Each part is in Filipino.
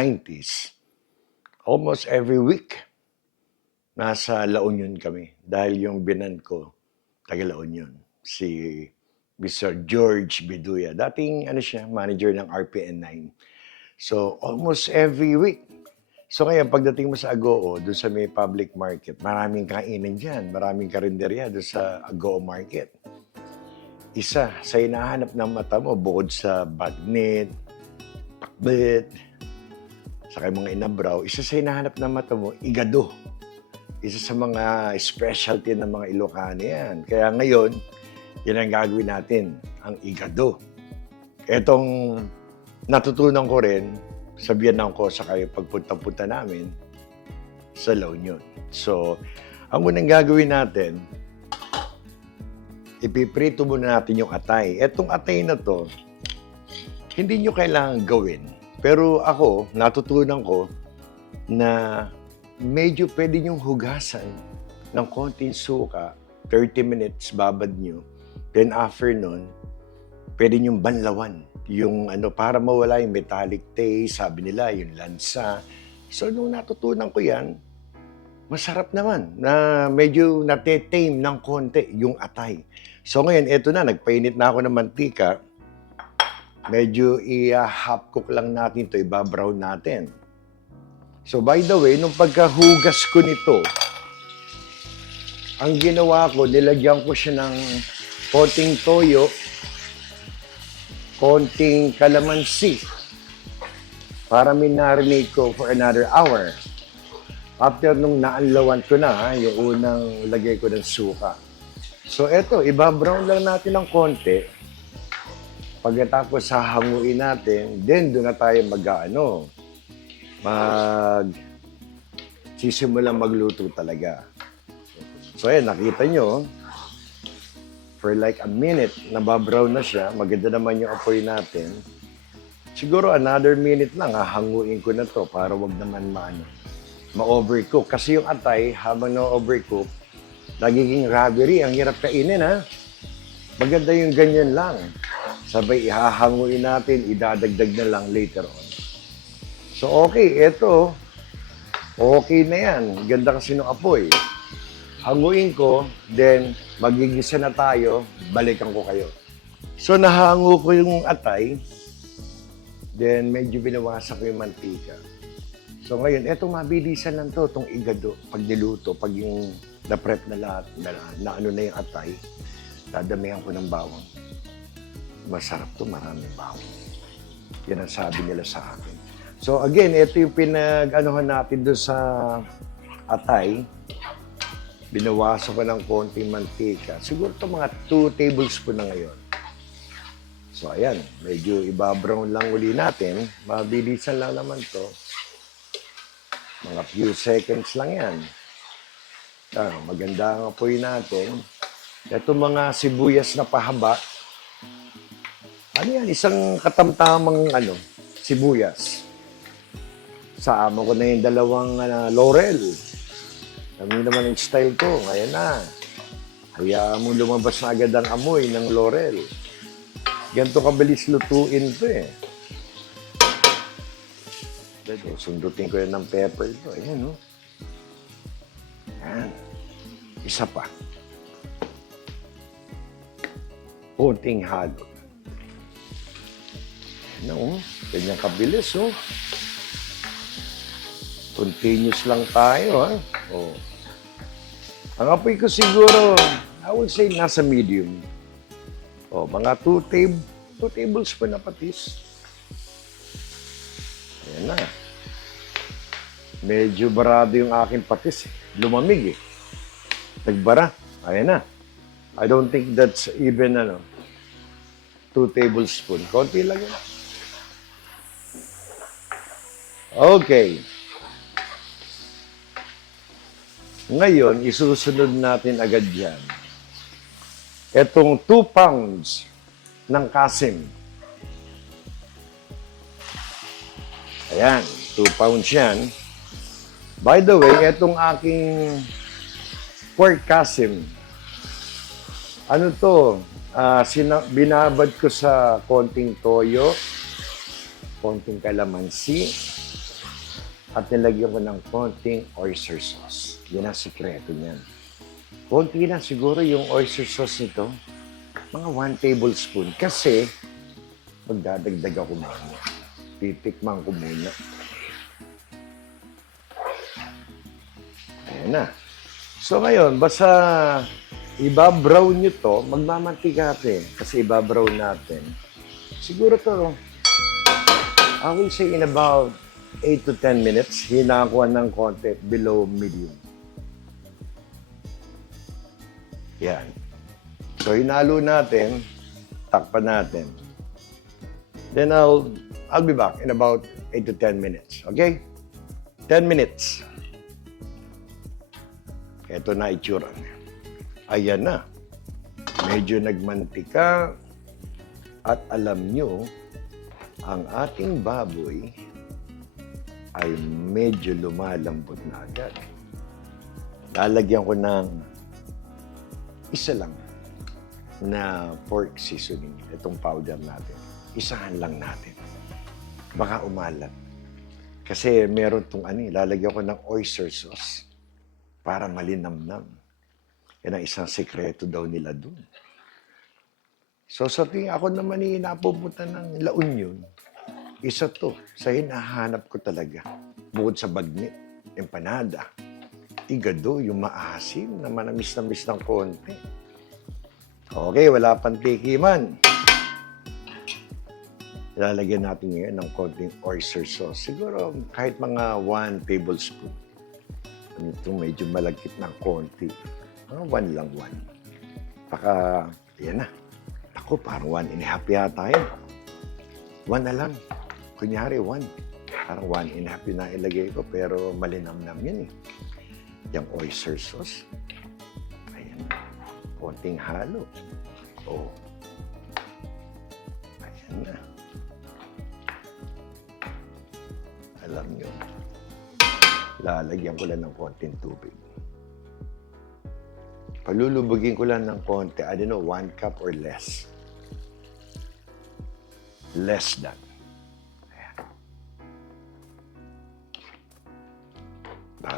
90s, almost every week, nasa La Union kami. Dahil yung binan ko, taga La Union. Si Mr. George Biduya. Dating ano siya, manager ng RPN 9. So, almost every week. So ngayon, pagdating mo sa Agoo, doon sa may public market, maraming kainan dyan, maraming karinderya doon sa Agoo Market. Isa sa hinahanap ng mata mo, bukod sa bagnet, pakbet, sa kay mga inabraw, isa sa hinahanap ng mata mo, igado. Isa sa mga specialty ng mga Ilocano yan. Kaya ngayon, yan ang gagawin natin, ang igado. Etong natutunan ko rin, sabihan ko sa kayo pagpunta-punta namin sa La Union. So, ang unang gagawin natin, ipiprito muna natin yung atay. Etong atay na to, hindi nyo kailangan gawin. Pero ako, natutunan ko na medyo pwede nyong hugasan ng konting suka, 30 minutes babad nyo. Then after nun, pwede nyong banlawan yung ano para mawala yung metallic taste, sabi nila, yung lansa. So nung natutunan ko yan, masarap naman na medyo natetame ng konti yung atay. So ngayon, eto na, nagpainit na ako ng mantika. Medyo i-half cook lang natin to ibabrown natin. So by the way, nung pagkahugas ko nito, ang ginawa ko, nilagyan ko siya ng konting toyo, konting kalamansi para minarinate ko for another hour. After nung naanlawan ko na, yung unang lagay ko ng suka. So eto, iba-brown lang natin ng konti. Pagkatapos hahanguin natin, then doon na tayo mag-ano, mag sisimulan magluto talaga. So ayan, nakita nyo, for like a minute, nababrown na siya. Maganda naman yung apoy natin. Siguro another minute lang, hahanguin ko na to para wag naman maano, ma-overcook. Kasi yung atay, habang na-overcook, nagiging rubbery. Ang hirap kainin, ha? Maganda yung ganyan lang. Sabay, ihahanguin natin, idadagdag na lang later on. So, okay, eto, okay na yan. Ganda kasi ng apoy. Hanguin ko, then magigisa na tayo, balikan ko kayo. So, nahango ko yung atay, then medyo binawasan ko yung mantika. So, ngayon, eto mabilisan lang to, itong igado, pag niluto, pag yung na-prep na lahat, na, na ano na yung atay, dadamihan ko ng bawang. Masarap to, maraming bawang. Yan ang sabi nila sa akin. So again, ito yung pinag-anuhan natin doon sa atay. Binawasan ko ng konting mantika. Siguro to mga 2 tablespoon na ngayon. So ayan, medyo ibabrown lang uli natin. Mabilisan lang naman to. Mga few seconds lang yan. Ah, maganda ang apoy natin. Ito mga sibuyas na pahaba. Ano yan? Isang katamtamang ano, sibuyas. Sama ko na yung dalawang ah, laurel. Kami naman yung style ko. Ngayon na. Hayaan mo lumabas na agad ang amoy ng laurel. Ganito kabilis lutuin to eh. Ito, sundutin ko yan ng pepper ito. Ayan, no? Ayan. Isa pa. Kunting halo. Oh. Ganyan kabilis, oh. Continuous lang tayo, ha? Oh. Ang apoy ko siguro, I would say nasa medium. Oh, mga 2 tab 2 tablespoon na patis. Ayan na. Medyo barado yung aking patis. eh. Lumamig eh. Nagbara. Ayan na. I don't think that's even ano, 2 tablespoon. Konti lang yun. Okay. Ngayon, isusunod natin agad yan. Itong 2 pounds ng kasim. Ayan, 2 pounds yan. By the way, itong aking pork kasim, ano to, ah, sina- binabad ko sa konting toyo, konting kalamansi, at nilagyan ko ng konting oyster sauce. Yan ang sikreto niyan. Konti lang siguro yung oyster sauce nito. Mga 1 tablespoon. Kasi, magdadagdag ako muna. Titikman ko muna. Ayan na. So ngayon, basta ibabrown nyo to, magmamantika natin. Kasi ibabrown natin. Siguro to, I will say in about 8 to 10 minutes, hinakuha ng konti below medium. Yan. So, hinalo natin, takpan natin. Then I'll, I'll be back in about 8 to 10 minutes. Okay? 10 minutes. Ito na itsura niya. Ayan na. Medyo nagmantika. At alam nyo, ang ating baboy ay medyo lumalambot na agad. Lalagyan ko ng isa lang na pork seasoning, itong powder natin. Isahan lang natin. Baka umalat. Kasi meron tong ano, eh, lalagyan ko ng oyster sauce para malinamnam. Yan ang isang sekreto daw nila dun. So sa tingin ako naman eh, napupunta ng La Union. Isa to sa hinahanap ko talaga. Bukod sa bagnet, empanada, igado, yung maasim na manamis-namis ng konti. Okay, wala pang tikiman. Ilalagyan natin ngayon ng konting oyster sauce. Siguro kahit mga 1 tablespoon. Ano ito, medyo malagkit ng konti. Mga 1 lang 1. Baka, yan na. Ako, parang 1 and a half yata yun. 1 na lang. Kunyari, 1. Parang 1 and a half yun na ilagay ko, pero malinamnam yun eh. Yung oyster sauce. Ayan. Konting halo. Oh. Ayan na. Alam nyo, lalagyan ko lang ng konting tubig. Palulubugin ko lang ng konti, I don't know, one cup or less. Less than.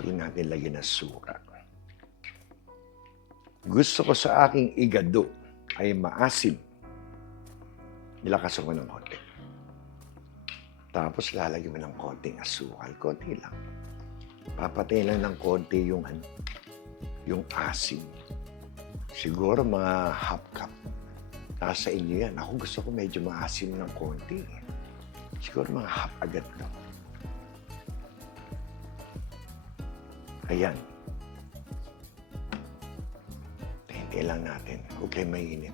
Bago natin lagyan ng suka. Gusto ko sa aking igado ay maasim. Nilakasan ko ng konti. Tapos lalagyan mo ng konting asukal. Konti lang. Papatay lang ng konti yung ano, yung asim. Siguro mga half cup. Nasa inyo yan. Ako gusto ko medyo maasim ng konti. Siguro mga half agad lang. Ayan. Hintay lang natin. Kayo mainit.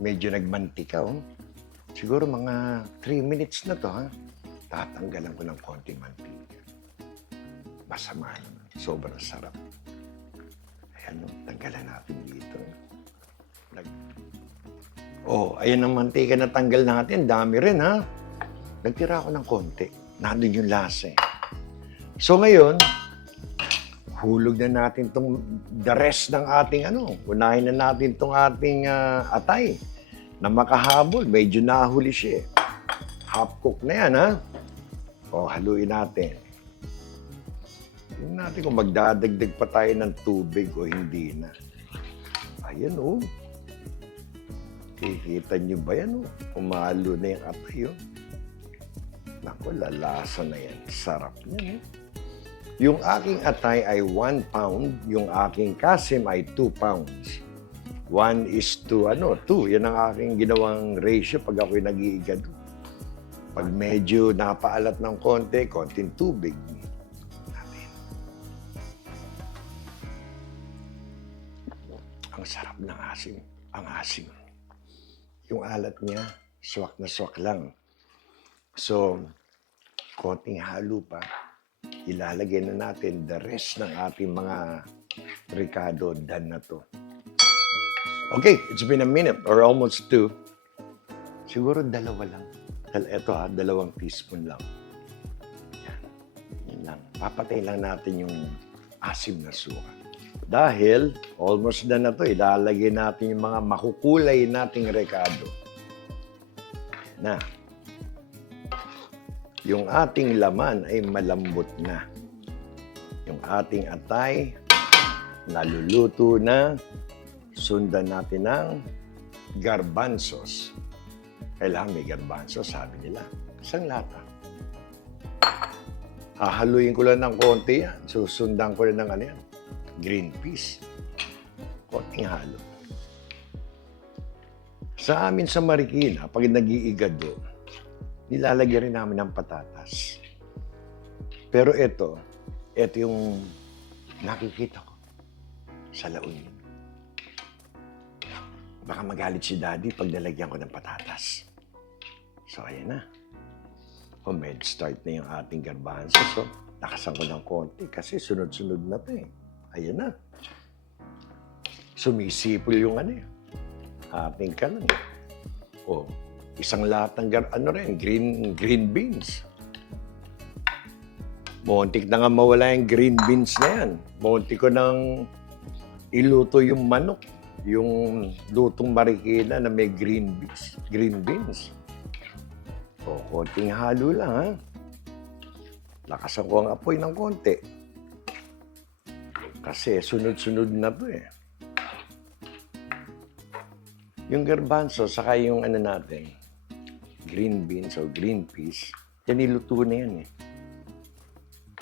Medyo nagmantika, oh. Siguro mga 3 minutes na to, ha? Tatanggalan ko ng konting mantika. Masama naman. Sobrang sarap. Ayan, oh. Tanggalan natin dito. Nag... Oh, ayan ang mantika na tanggal natin. Dami rin, ha? Nagtira ako ng konti. Nandun yung lasa, eh. So ngayon, hulog na natin tong the rest ng ating ano. Unahin na natin tong ating ah, atay na makahabol. Medyo nahuli siya. eh. Half cook na yan, ha? O, haluin natin. Tingnan natin kung magdadagdag pa tayo ng tubig o hindi na. Ayan, oh. Kikita niyo ba yan, oh? Umalo na yung atay, oh. Naku, lalasa na yan. Sarap niyan, eh. Yung aking atay ay 1 pound, yung aking kasim ay 2 pounds. 1 is to ano, 2. Yan ang aking ginawang ratio pag ako'y nag-iigado. Pag medyo napaalat ng konti, konting tubig. Natin. Ang sarap ng asim. Ang asim. Yung alat niya, swak na swak lang. So, konting halo pa ilalagay na natin the rest ng ating mga Ricardo dan na to. Okay, it's been a minute or almost two. Siguro dalawa lang. Eto ha, dalawang teaspoon lang. Yan. Yan lang. Papatay lang natin yung asim na suka. Dahil almost done na to, ilalagay natin yung mga makukulay nating Ricardo. Na. Yung ating laman ay malambot na. Yung ating atay, naluluto na. Sundan natin ng garbanzos. Kailangan may garbanzos, sabi nila. Isang lata. Hahaluin ko lang ng konti yan. Susundan ko lang ng ano yan. Green peas. Konting halo. Sa amin sa Marikina, pag nag-iigado, nilalagyan rin namin ng patatas. Pero ito, ito yung nakikita ko sa La. Baka magalit si Daddy pag nalagyan ko ng patatas. So, ayan na. O, med start na yung ating garbanzo. So, nakasan ko ng konti kasi sunod-sunod na to eh. Ayan na. Sumisipol yung ano eh. Ating kalan. O, isang latang gar ano rin, green, green beans. Montik na nga mawala yung green beans na yan. Montik ko nang iluto yung manok. Yung lutong marikina na may green beans. Green beans. O, konting halo lang, ha? Lakasan ko ang apoy ng konti. Kasi sunod-sunod na to eh. Yung garbanzo, saka yung ano natin, green beans o green peas, yan niluto na yan eh.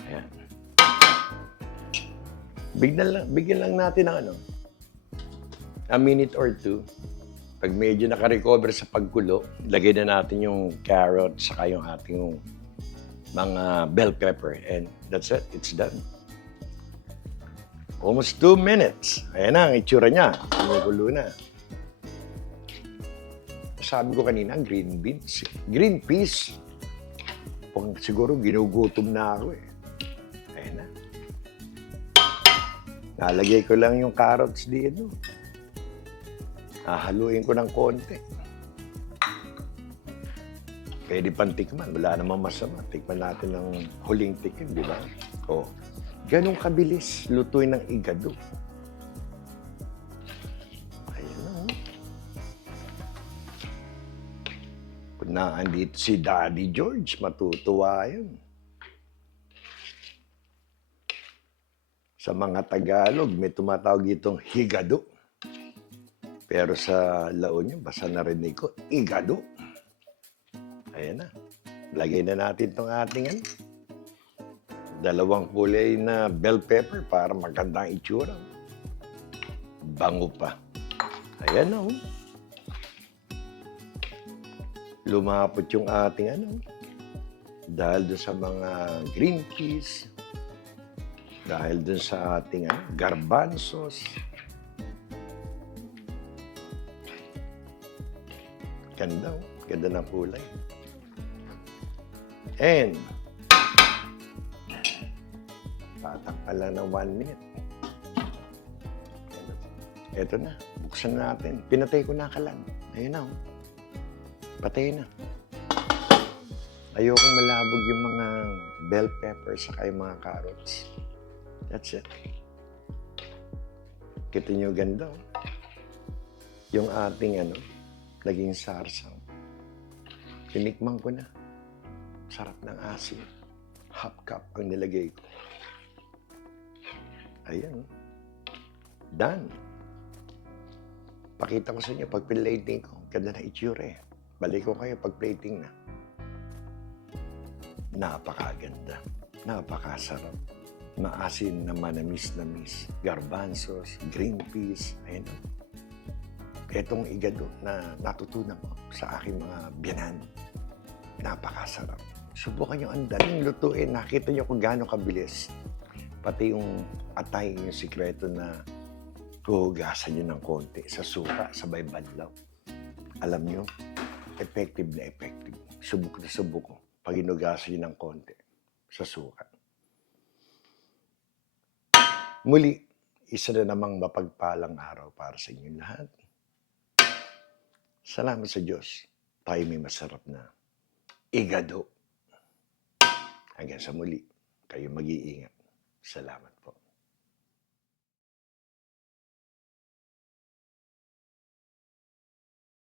Ayan. Bigyan lang, bigyan lang natin ng ano, a minute or two. Pag medyo nakarecover sa pagkulo, lagay na natin yung carrot saka yung ating mga bell pepper. And that's it. It's done. Almost two minutes. Ayan na, ang itsura niya. Kumukulo na. Sabi ko kanina, green beans. Green peas. Pag siguro ginugutom na ako eh. Ayan na. Nalagay ko lang yung carrots dito. Hahaluin ko ng konti. Pwede pang tikman. Wala namang masama. Tikman natin ng huling tikim, di ba? O, ganong kabilis lutuin ng igado. Kung naandito si Daddy George, matutuwa yun. Sa mga Tagalog, may tumatawag itong higado. Pero sa La Union, basta narinig ko, igado. Ayan na. Lagay na natin itong ating ano. Dalawang kulay na bell pepper para magandang itsura. Bango pa. Ayan na. Oh. Lumapot yung ating ano. Dahil doon sa mga green peas. Dahil doon sa ating ano, garbanzos. Ganda, oh. Ganda ng kulay. And, tatakpan lang ng one minute. Ito na, buksan na natin. Pinatay ko na kalan. Ayun na, oh. Patay na. Ayokong malabog yung mga bell peppers saka yung mga carrots. That's it. Kita nyo ganda, oh. Yung ating ano, naging sarsang. Tinikman ko na. Sarap ng asin. Half cup ang nilagay ko. Ayan. Done. Pakita ko sa inyo pag plating ko. Ganda na itsura eh. Balik ko kayo pag plating na. Napakaganda. Napakasarap. Maasin na manamis-namis. Garbanzos, green peas. Ayan o. Etong igado na natutunan ko sa aking mga biyanan. Napakasarap. Subukan nyo ang daling lutuin. Nakita nyo kung gaano kabilis. Pati yung atay, yung sikreto na huhugasan nyo ng konti sa suka, sa banlaw. Alam nyo, effective na effective. Subok na subok ko. Pag hinugasan nyo ng konti sa suka. Muli, isa na namang mapagpalang araw para sa inyong lahat. Salamat sa Diyos. Tayo may masarap na igado. Hanggang sa muli, kayo mag-iingat. Salamat.